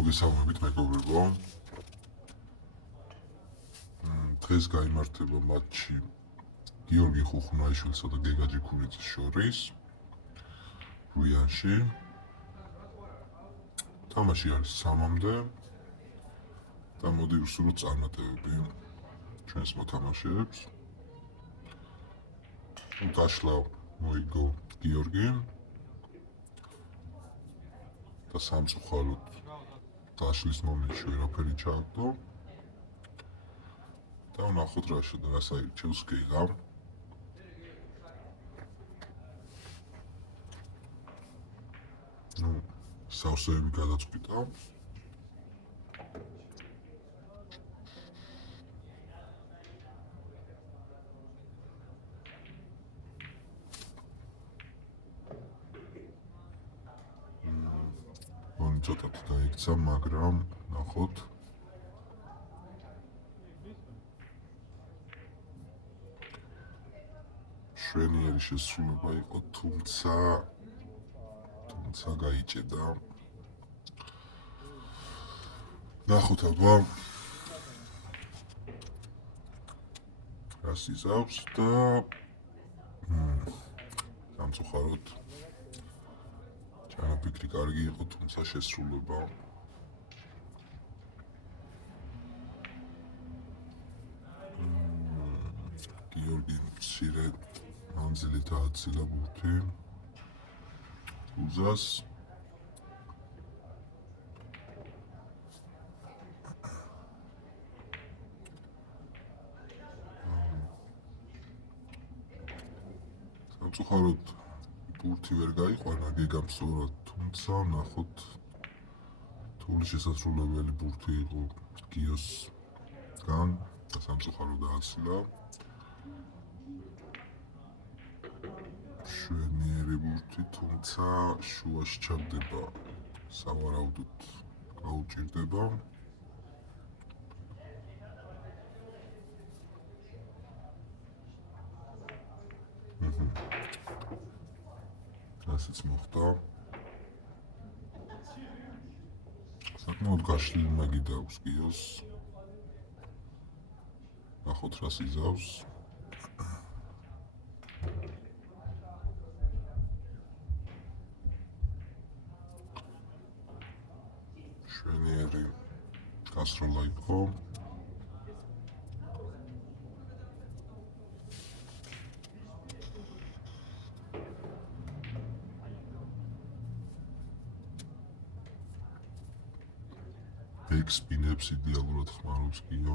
მოგესალმებით მეგობრებო. დღეს გაიმართება მატჩი გიორგი ხუხუნაიშვილსა და გეგა ჯიქურიძის შორის რუიანში. თამაში არის 3-მდე და მოდი ვსურვოთ წარმატებები ჩვენს მოთამაშეებს. დაშლა მოიგო გიორგი და სამწუხაროდ დაშლის მომენტში ვერაფერი ჩააგდო და ვნახოთ რა საირჩევს გეგა. სავსეები გადაწყვიტა. ცოტათი დაიქცა, მაგრამ ნახოთ. შვენიერი შესრულება იყო, თუმცა გაიჭედა. ნახოთ აბა რას იზავს და სამწუხაროდ ჩანაფიქრი კარგი იყო, თუმცა შესრულება გიორგი მცირე მანძილით ააცილა ბურთი უზას. სამწუხაროდ ბურთი ვერ გაიყვანა გეგამ სწორად, თუმცა ნახოთ რთული შესასრულებელი ბურთი იყო გიოსგან და სამწუხაროდ ააცილა. შვენიერი ბურთი, თუმცა შუაში ჩაგდება, სავარაუდოდ გაუჭირდება. ასეც მოხდა. საკმაოდ გაშლილმა გიდაქვს გიოს. ნახოთ რას იზავს. შვენიერი გასროლა იყო. ექსპინებს იდეალურად ხმარობს გიო.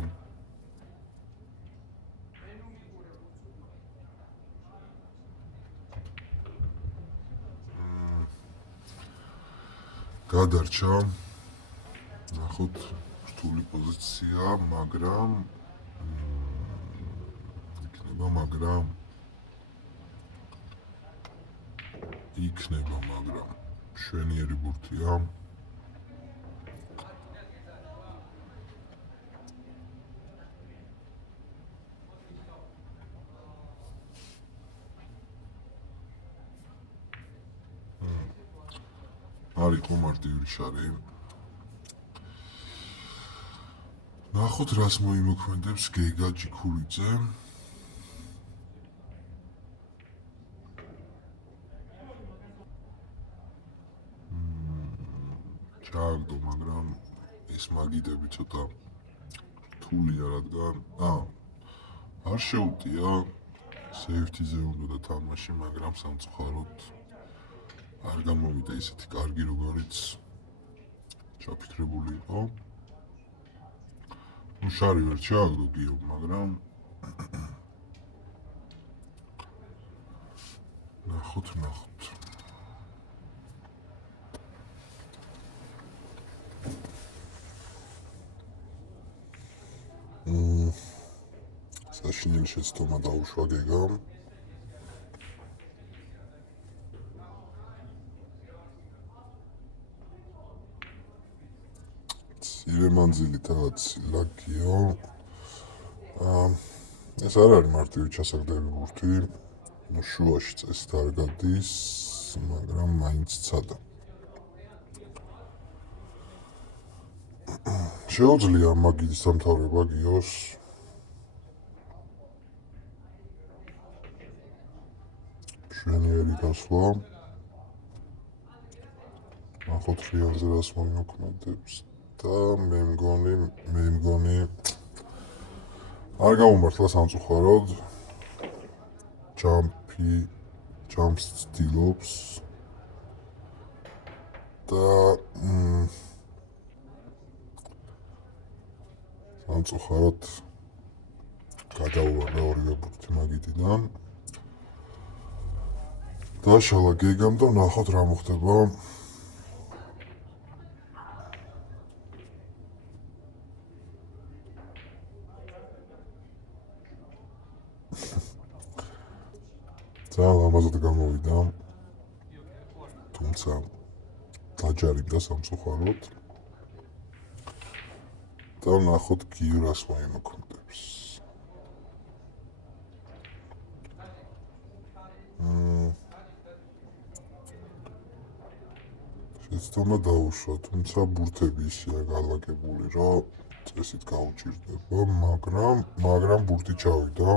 გადარჩა. ნახოთ რთული პოზიცია, მაგრამ იქნება, შვენიერი ბურთია. არ იყო მარტივი შარი. ნახოთ რას მოიმოქმედებს გეგა ჯიქურიძე. ჩააგდო, მაგრამ ეს მაგიდები ცოტა რთულია, რადგან არ შეუტია, სეიფტიზე უნდა თამაში, მაგრამ სამწუხაროდ არ გამოვიდა ისეთი კარგი, როგორიც ჩაფიქრებული იყო. შარი ვერ ჩააგდო გიო, მაგრამ ნახოთ. საშინელი შეცდომა დაუშვა გეგამ. მცირე მანძილით ააცილა გიო. ეს არ არის მარტივი ჩასაგდები ბურთი. შუაში წესით არ გადის, მაგრამ მაინც ცადა. შეუძლია მაგის დამთავრება გიოს. მშვენიერი გასვლა. ნახოთ რეალზე რას მოიმოქმედებს და მე მგონი არ გამომართლა სამწუხაროდ. ჯამპს ცდილობს და სამწუხაროდ გადაუვარდა ორივე ბურთი მაგიდიდან. დაშალა გეგამ და ნახოთ რა მოხდება. ძალიან ლამაზად გამოვიდა, თუმცა დაჯარიმდა სამწუხაროდ და ნახოთ გიო რას მოიმოქმედებს. შეცდომა დაუშვა, თუმცა ბურთები ისეა განლაგებული, რომ წესით გაუჭირდება, მაგრამ ბურთი ჩავიდა.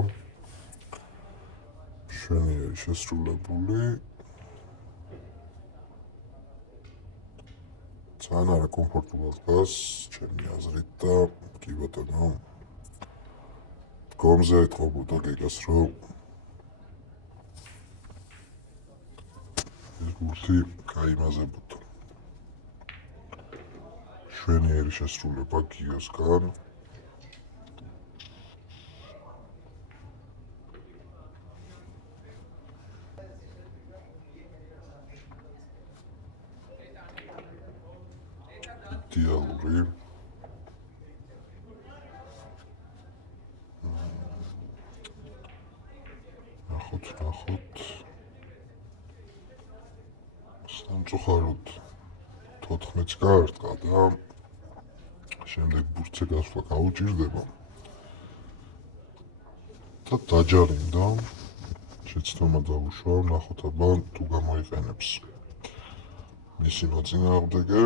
მშვენიერი შესრულებული. ძალიან არაკომფორტულად დგას ჩემი აზრით და კი ბატონო დგომზე ეთყობოდა გეგას, რომ ეს ბურთი გაიმაზებოდა. მშვენიერი შესრულება გიოსგან. იდეალური. ნახოთ. სამწუხაროდ 14-ს გაარტყა და შემდეგ ბურთზე გასვლა გაუჭირდება და დაჯარიმდა. შეცდომა დაუშვა, ნახოთ აბა თუ გამოიყენებს მისი მოწინააღმდეგე.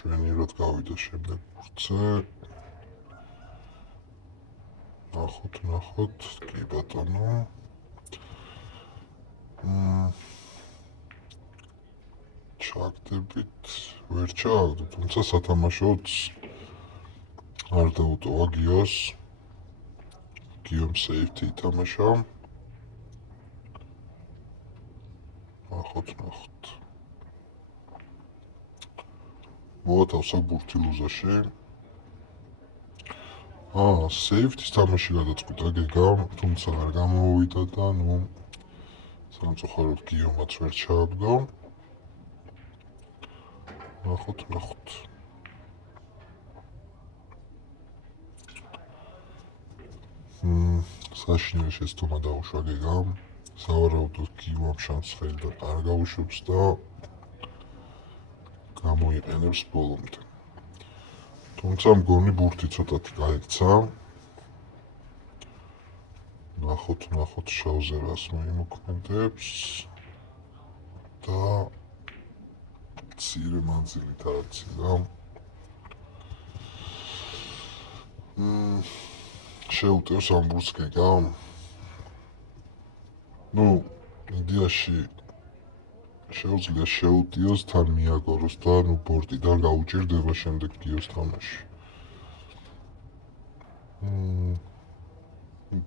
მშვენიერად გავიდა შემდეგ ბურთზე. ნახოთ, კი ბატონო. ჩაგდებით, ვერ ჩააგდო, თუმცა სათამაშოც არ დაუტოვა გიოს. გიომ სეიფთი ითამაშა. ნახოთ. მოათავსა ბურთი ლუზაში. სეიფთის თამაში გადაწყვიტა გეგამ, თუმცა არ გამოვიდა და სამწუხაროდ გიომაც ვერ ჩააგდო. ნახოთ. საშინელი შეცდომა დაუშვა გეგამ. სავარაუდოდ გიომ შანსს ხელიდან არ გაუშვებს და გამოიყენებს ბოლომდე. თუმცა მგონი ბურთი ცოტათი გაექცა. ნახოთ შავზე რას მოიმოქმედებს და მცირე მანძილით ააცილა. შეუტევს ამ ბურთს გეგამ. იდეაში შეუძლია შეუტიოს, თან მიაგოროს და ბორტიდან გაუჭირდება შემდეგ გიოს თამაში.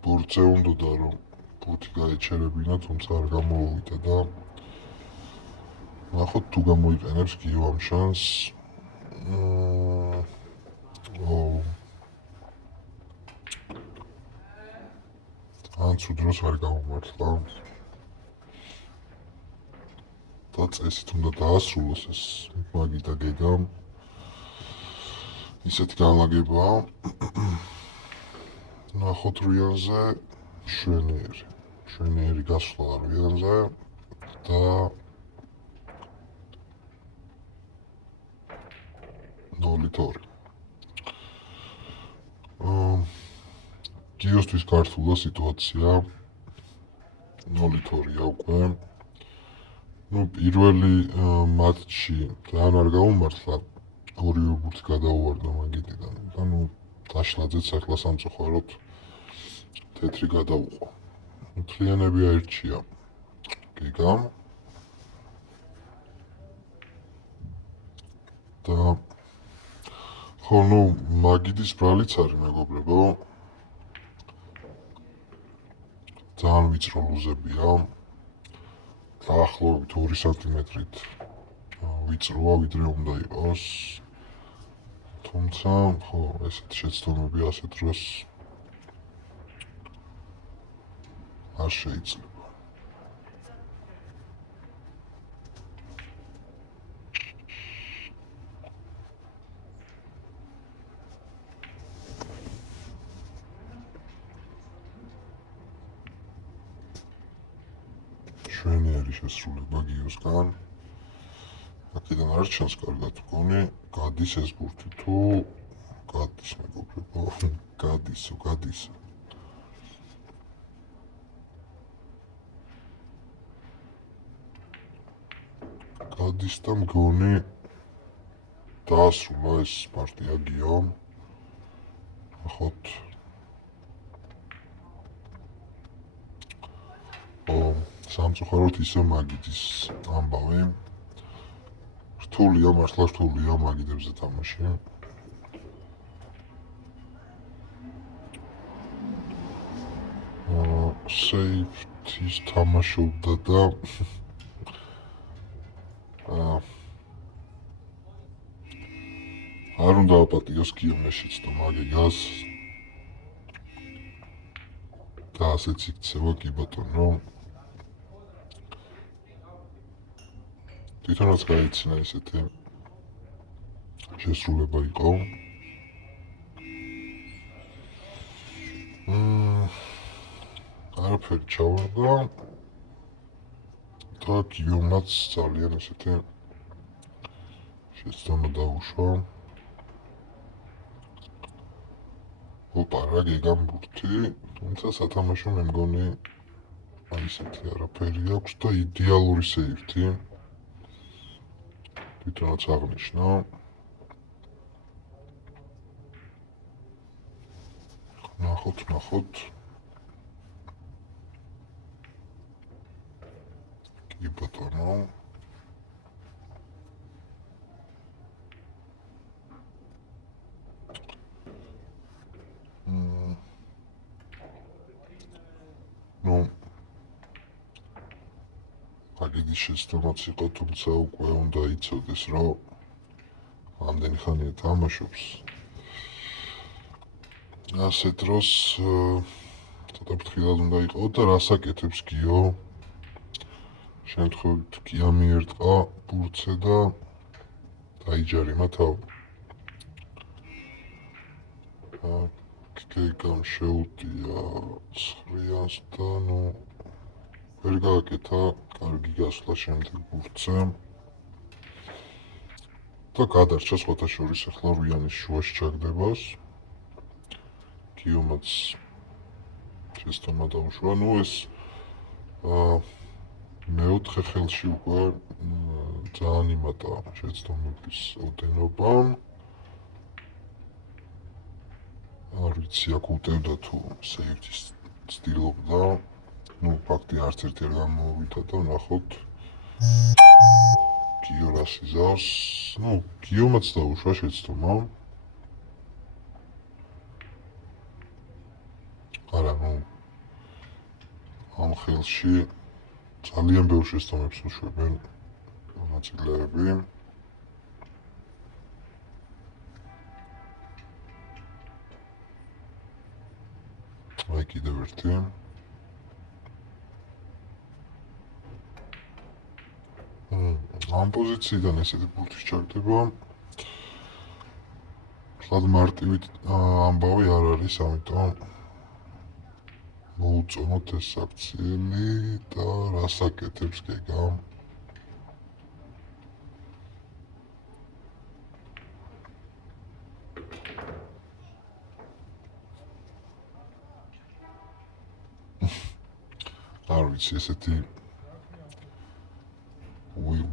ბურთზე უნდოდა რომ ბურთი გაეჩერებინა, თუმცა არ გამოვიდა და ნახოთ თუ გამოიყენებს გიო ამ შანსს. ან ცუდ დროს არ გამომართლა. და წესით უნდა დაასრულოს ეს მაგი და გეგამ. ისეთი განლაგებაა. ნახოთ რიანზე მშვენიერი გასვლა რიანზე და ნოლი-2. გიოსთვის ქართულა სიტუაცია 0-2-ია უკვე. ну პირველი მატჩი ძალიან არ გაუმართლა, ორივე ბურთი გადაუვარდა მაგიდიდან და ну დაშლაძეც ახლა სამწუხაროდ თეთრი გადაუყო. მთლიანები აირჩია გიგამ და ხო, ну მაგიდის ბრალიც არის მეგობრებო. ძალიან ვიწრო ლუზებია. დაახლოებით 2 სანტიმეტრით ვიწროა, ვიდრე უნდა იყოს. თუმცა, ხო, ესეთ შეცდომები ასეთ დროს არ შეიძლება. შვენიერი შესრულება გიოსგან. აქედან არ ჩანს კარგად მგონი, გადის ეს ბურთი თუ გადის მეგობრებო, გადის. გადის და მგონი დაასრულა ეს პარტია გიომ. ახოთ სამწუხაროდ ისე მაგიდის ამბავი. რთულია, მართლა რთულია მაგიდებზე თამაში. safety-ს თამაშობდა და არ უნდა აპატიოს გიომეშიც და მაგიგას და ასეც იქცევა კი ბატონო. თვითონაც გაიცინა ესეთი შესრულება იყო. არაფერი ჩავარდა და გიომაც ძალიან ესეთი შეცდომა დაუშვა. ოპა, რა გიგამ ბურთი, თუმცა სათამაშო მე მგონი აი ესეთი არაფერი აქვს და იდეალური სეიფტი. თვითონაც აღნიშნა. ნახოთ. კი ბატონო. ну მაგიდის შეცდომაც იყო, თუმცა უკვე უნდა იცოდეს, რომ ამდენი ხანია თამაშობს. ასე დროს ცოტა ფრთხილად უნდა იყო და რას აკეთებს გიო? შემთხვევით კი ამიერტყა ბურთზე და დაიჯარიმა თავი. გიგამ შეუტია ცხრიანს და ну ვერ გააკეთა კარგი გასვლა შემდეგ ბურთზე და გადარჩა სხვათა შორის ახლა რუიანის შუაში ჩაგდებას. გიომაც შეცდომა დაუშვა. ну ეს მეოთხე ხელში უკვე ძალიან იმატა შეცდომების ოდენობა. არ ვიცი, აქ უტევდა თუ სეიფტის ცდილობდა. ну ფაქტი არც ერთი არ გამოვიდა და ნახოთ გიო რას იზავს. ну გიომაც დაუშვა შეცდომა. არა, ну ამ ხელში ძალიან ბევრ შეცდომებს უშვებენ მონაწილეები. აი კიდევ ერთი. ამ პოზიციიდან ესეთი ბურთის ჩაგდება ხლად მარტივი ამბავი არ არის, ამიტომ მოუწონოთ ეს აქციელი და რას აკეთებს გეგამ. არ ვიცი, ესეთი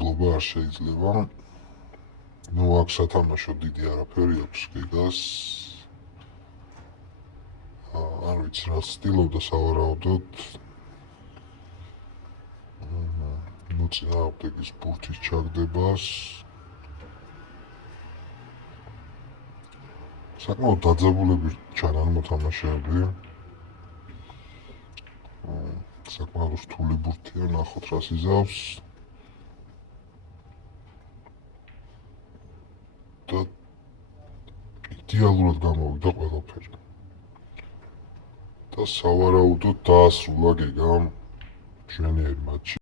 მშობლობა არ შეიძლება. ნუ აქ სათამაშო დიდი არაფერი აქვს გეგას. არ ვიცი რა ცდილობდა სავარაუდოდ. ნუ წინააღმდეგის ბურთის ჩაგდებას. საკმაოდ დაძაბულები ჩანან მოთამაშეები. საკმაოდ რთული ბურთია, ნახოთ რას იზავს. და იდეალურად გამოვიდა ყველაფერი. და სავარაუდოდ დაასრულა გეგამ მშვენიერი მატჩი.